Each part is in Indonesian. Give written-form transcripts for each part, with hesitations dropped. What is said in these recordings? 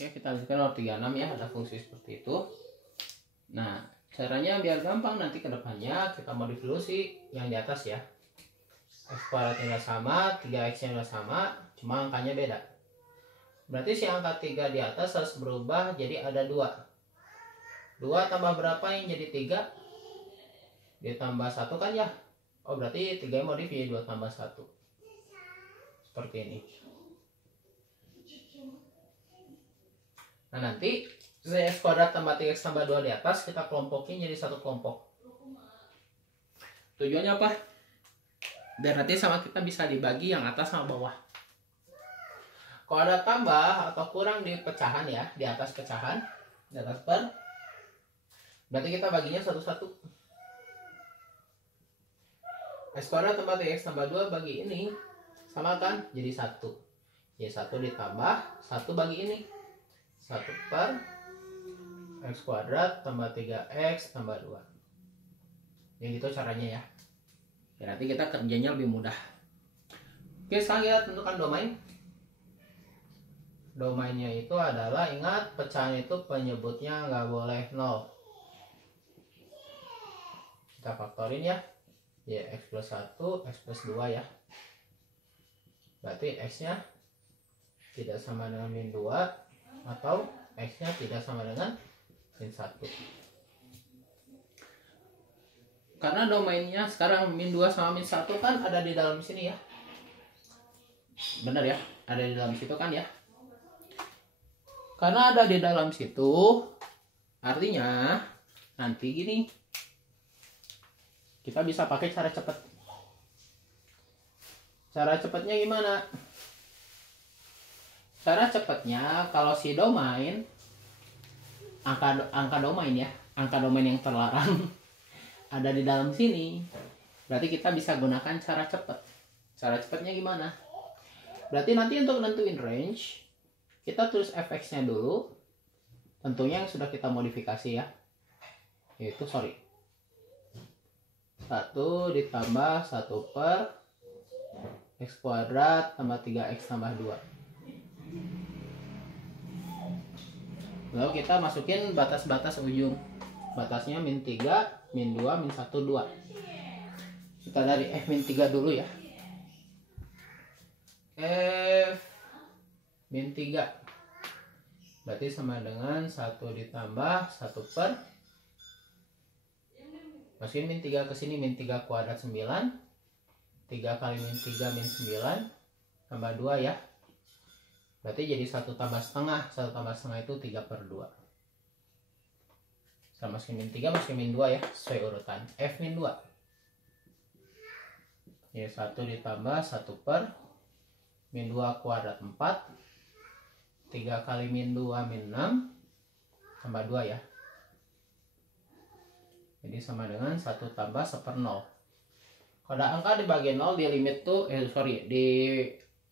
Oke, kita lanjutkan nomor 36 ya, ada fungsi seperti itu. Nah, caranya biar gampang nanti ke depannya kita modif dulu sih yang di atas ya. X kuadratnya udah sama, 3x nya udah sama, cuma angkanya beda. Berarti si angka 3 di atas harus berubah jadi ada 2. 2 tambah berapa yang jadi 3? Ditambah 1 kan ya? Oh, berarti 3 modif jadi 2 tambah 1. Seperti ini. Nah, nanti x kuadrat tambah 3x tambah 2 di atas kita kelompokin jadi satu kelompok. Tujuannya apa? Biar nanti sama kita bisa dibagi yang atas sama bawah. Kalau ada tambah atau kurang di pecahan ya, di atas pecahan, di atas per, berarti kita baginya satu-satu. X kuadrat tambah 3x tambah 2 bagi ini sama kan? Jadi 1. Jadi 1 ditambah 1 bagi ini. 1 per x kuadrat tambah 3x tambah 2. Yang gitu caranya ya. Ya nanti kita kerjanya lebih mudah. Oke, sekarang kita tentukan domain. Domainnya itu adalah, ingat pecahan itu penyebutnya nggak boleh 0. Kita faktorin ya. Ya x plus 1, x plus 2 ya. Berarti x nya tidak sama dengan min 2 atau x nya tidak sama dengan min 1. Karena domainnya sekarang min 2 sama min 1 kan ada di dalam sini ya. Benar ya, ada di dalam situ kan ya. Karena ada di dalam situ, artinya nanti gini, kita bisa pakai cara cepat. Cara cepatnya gimana? Cara cepatnya kalau si domain, angka domain ya, angka domain yang terlarang ada di dalam sini, berarti kita bisa gunakan cara cepat. Cara cepatnya gimana? Berarti nanti untuk nentuin range, kita tulis fx-nya dulu, tentunya yang sudah kita modifikasi ya, yaitu 1 ditambah 1 per x kuadrat tambah 3x tambah 2. Lalu kita masukin batas-batas ujung. Batasnya min 3, min 2, min 1, 2. Kita dari f min 3 dulu ya. F min 3 berarti sama dengan 1 ditambah 1 per, masukin min 3 ke sini, min 3 kuadrat 9. 3 kali min 3 min 9 tambah 2 ya. Berarti jadi 1 tambah setengah. 1 tambah setengah itu 3 per 2. Sama masukin min 3, masukin min 2 ya, sesuai urutan. F min 2 ya, 1 ditambah 1 per min 2 kuadrat 4. 3 kali min 2 min 6 tambah 2 ya. Jadi sama dengan 1 tambah 1/0. Kalau ada angka di bagian 0 di limit tuh di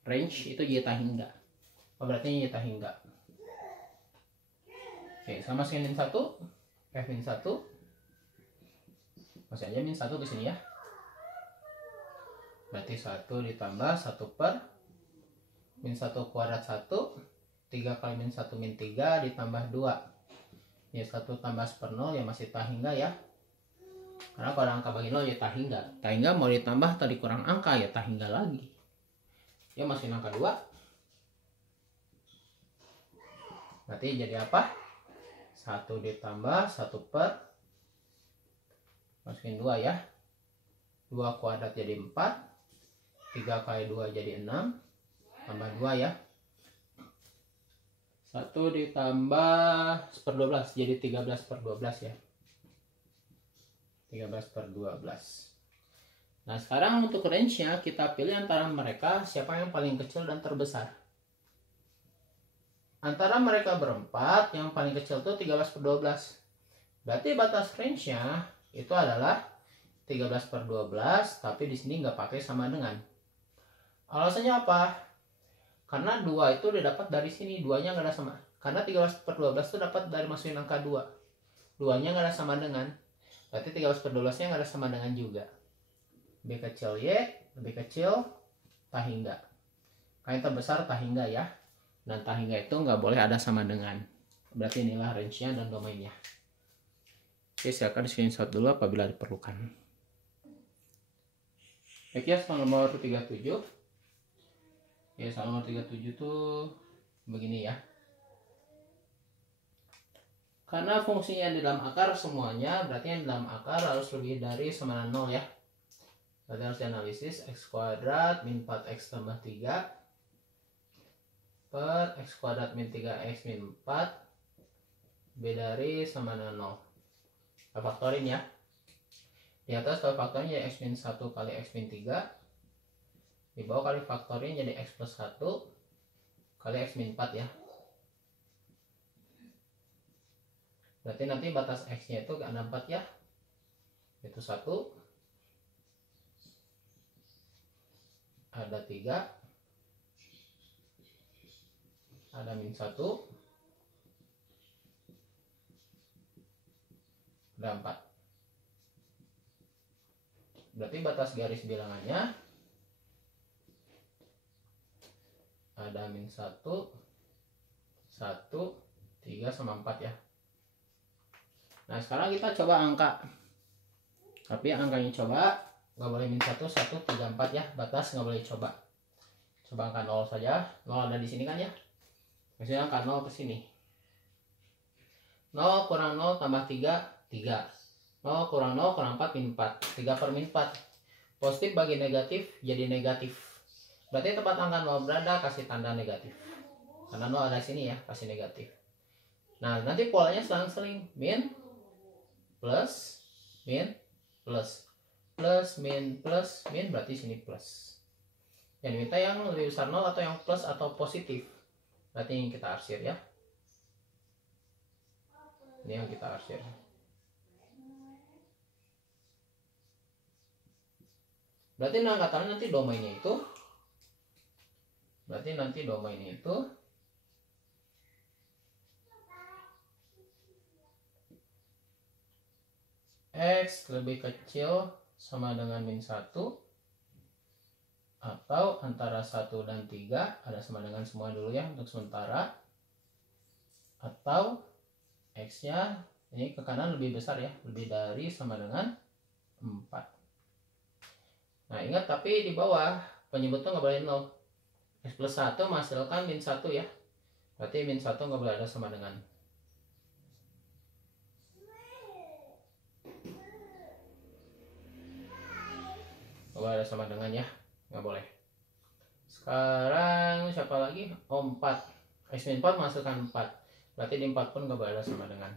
range itu jeta hingga. Oh, berarti jeta hingga. Oke, sama masukin min 1, f min 1. Masih aja min 1 ke sini ya. Berarti 1 ditambah 1 per min 1 kuadrat 1. 3 kali min 1 min 3 ditambah 2. Ya 1 tambah 1/0 ya masih tak hingga ya. Karena kalau angka bagi 0 ya tak hingga. Tak hingga mau ditambah tadi kurang angka ya tak hingga lagi. Ya masih angka 2. Berarti jadi apa? 1 ditambah 1 per, masukin 2 ya. 2 kuadrat jadi 4. 3 kali 2 jadi 6. Tambah 2 ya. 1 ditambah 1/12 jadi 13 per 12 ya. 13 per 12. Nah sekarang untuk range-nya kita pilih antara mereka siapa yang paling kecil dan terbesar. Antara mereka berempat yang paling kecil itu 13 per 12. Berarti batas range-nya itu adalah 13 per 12, tapi di sini nggak pakai sama dengan. Alasannya apa? Karena 2 itu didapat dari sini, 2-nya nggak ada sama. Karena 13 per 12 itu dapat dari masukin angka 2. 2-nya nggak ada sama dengan. Berarti 13 per 12-nya nggak ada sama dengan juga. Lebih kecil Y, lebih kecil tak hingga. Yang terbesar tak hingga ya. Dan tak hingga itu nggak boleh ada sama dengan. Berarti inilah range-nya dan domainnya. Oke, silakan screenshot dulu apabila diperlukan. Oke, soal nomor 37. Ya, soal nomor 37 tuh begini ya. Karena fungsinya di dalam akar semuanya, berarti yang di dalam akar harus lebih dari sama dengan 0 ya. Berarti harus dianalisis x kuadrat min 4x tambah 3 per x kuadrat min 3x min 4 b dari sama dengan 0. Kita faktorin ya. Di atas kalau faktorin jadi x min 1 kali x min 3. Di bawah kali faktorin jadi x plus 1 kali x min 4 ya. Berarti nanti batas x-nya itu ada 4 ya. Itu 1. Ada 3. Ada min 1. Ada 4. Berarti batas garis bilangannya ada min 1, 1, 3 sama 4 ya. Nah sekarang kita coba angka. Tapi angkanya coba nggak boleh min 1, 1, 3, 4 ya. Batas nggak boleh coba. Coba angka 0 saja. 0 ada di sini kan ya. Maksudnya angka 0 ke sini. 0 kurang 0 tambah 3, 3. 0 kurang 0 kurang 4 min 4. 3 per min 4. Positif bagi negatif jadi negatif. Berarti tempat angka 0 berada kasih tanda negatif. Karena 0 ada di sini ya, kasih negatif. Nah nanti polanya selang-seling. Min plus min plus plus min plus min, berarti sini plus. Yang diminta yang lebih besar 0 atau yang plus atau positif. Berarti yang kita arsir ya. Ini yang kita arsir. Berarti angkatannya nanti domainnya itu. Berarti nanti domainnya itu X lebih kecil sama dengan min 1 atau antara 1 dan 3 ada sama dengan semua dulu ya untuk sementara, atau X nya ini ke kanan lebih besar ya, lebih dari sama dengan 4. Nah ingat tapi di bawah penyebut tuh nggak boleh 0. X plus 1 menghasilkan min 1 ya, berarti min 1 nggak boleh ada sama dengan. Nggak boleh ada sama dengan ya, nggak boleh. Sekarang siapa lagi? Oh 4. X min 4 menghasilkan 4, berarti di 4 pun nggak boleh ada sama dengan.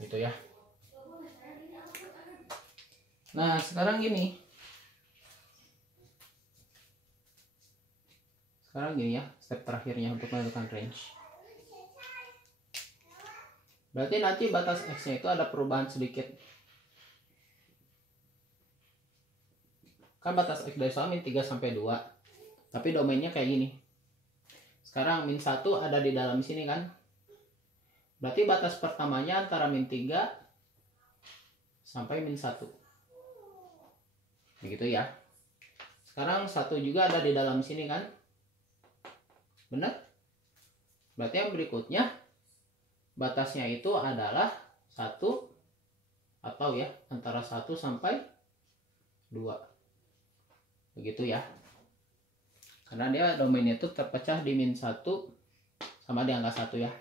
Gitu ya. Nah sekarang gini. Sekarang gini ya, step terakhirnya untuk menentukan range. Berarti nanti batas X-nya itu ada perubahan sedikit. Kan batas X dari soal min 3 sampai 2. Tapi domainnya kayak gini. Sekarang min 1 ada di dalam sini kan. Berarti batas pertamanya antara min 3 sampai min 1. Begitu ya. Sekarang 1 juga ada di dalam sini kan. Benar? Berarti yang berikutnya batasnya itu adalah 1 atau ya antara 1 sampai 2. Begitu ya. Karena dia domainnya itu terpecah di min 1 sama di angka 1 ya.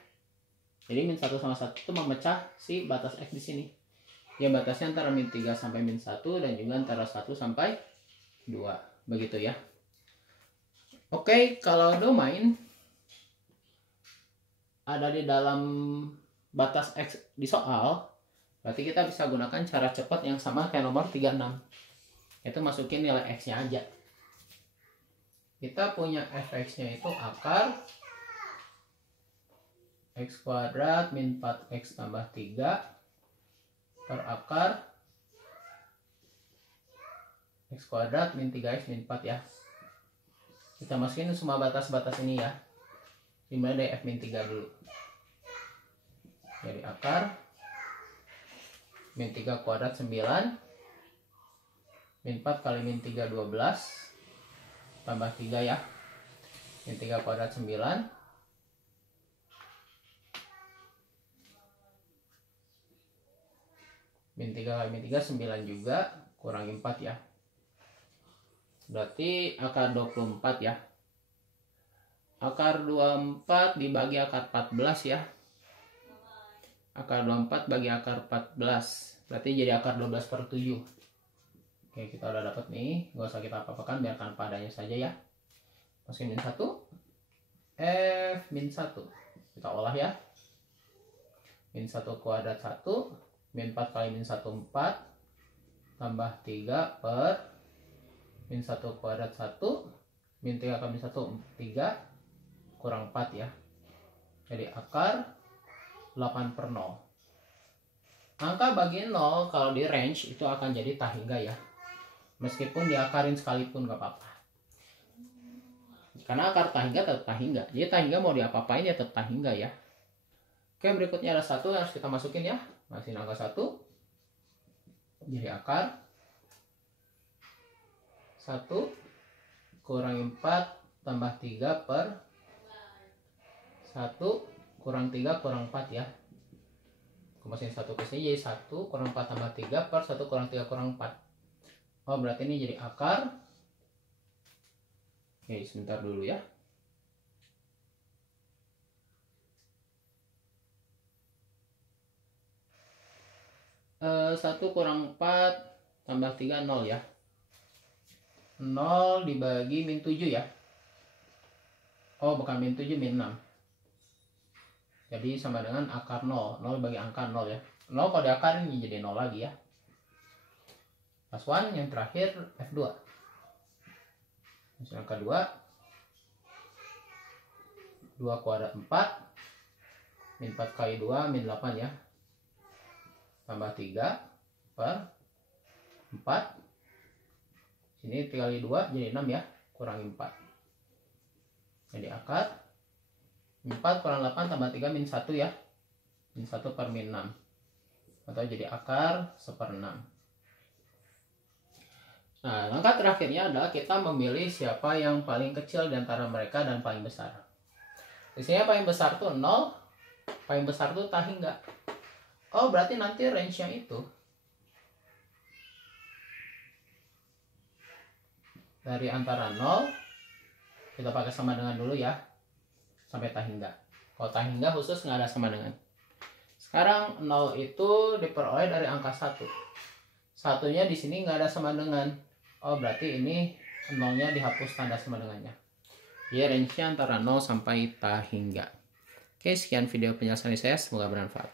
Jadi min 1 sama 1 itu memecah si batas X di sini. Ya batasnya antara min 3 sampai min 1 dan juga antara 1 sampai 2. Begitu ya. Oke, kalau domain ada di dalam batas X di soal, berarti kita bisa gunakan cara cepat yang sama kayak nomor 36. Itu masukin nilai X-nya aja. Kita punya fx-nya itu akar x kuadrat min 4x tambah 3 per akar x kuadrat min 3x min 4 ya. Kita masukin semua batas-batas ini ya. Dimulai dari f min 3 dulu. Jadi akar min 3 kuadrat 9 min 4 kali min 3 12 tambah 3 ya. min 3 kuadrat 9. Min 3 kali min 3 9 juga, kurangi 4 ya. Berarti akar 24 ya. Akar 24 dibagi akar 14 ya. Akar 24 bagi akar 14. Berarti jadi akar 12/7. Oke, kita udah dapat nih. Gak usah kita apa-apakan, biarkan padanya saja ya. Masukin min 1. F min 1. Kita olah ya. Min 1 kuadrat 1. Min 4 kali min 1 4. Tambah 3 per min 1 kuadrat 1. Min 3 kali min 1 3. Kurang 4 ya. Jadi akar 8/0. Angka bagi 0 kalau di range itu akan jadi tak hingga ya. Meskipun diakarin sekalipun gak apa-apa. Karena akar tak hingga tetap tak hingga. Jadi tak hingga mau diapa-apain ya tetap tak hingga ya. Oke, berikutnya ada 1 yang harus kita masukin ya. Masukin angka 1. Jadi akar 1 kurangi 4 tambah 3 per 1 kurang 3 kurang 4 ya. Aku masukin 1 ke sini, jadi 1 kurang 4 tambah 3 per 1 kurang 3 kurang 4. Oh, berarti ini jadi akar. Oke, sebentar dulu ya. Satu kurang 4 tambah 3 0 ya. 0 dibagi min 7 ya. Oh, bukan min 7, min 6. Jadi sama dengan akar 0. 0 bagi angka 0 ya. 0 kalau diakarin jadi 0 lagi ya. Plus 1 yang terakhir F2. Masuk angka 2. 2 kuadrat 4. Min 4 kali 2 min 8 ya. Tambah 3 per 4. Sini 3 kali 2 jadi 6 ya. Kurangi 4. Jadi akar 4 kurang 8 tambah 3 min 1 ya. Min 1 per min 6. Atau jadi akar 1/6. Nah, langkah terakhirnya adalah kita memilih siapa yang paling kecil di antara mereka dan paling besar. Di sini paling besar tuh 0, paling besar tuh tak hingga. Oh, berarti nanti range-nya itu dari antara 0, kita pakai sama dengan dulu ya, sampai tak hingga. Kalau tak hingga khusus nggak ada sama dengan. Sekarang 0 itu diperoleh dari angka 1. Satunya di sini nggak ada sama dengan. Oh, berarti ini 0-nya dihapus tanda sama dengannya. Ya, range-nya antara 0 sampai tak hingga. Oke, sekian video penjelasan saya. Semoga bermanfaat.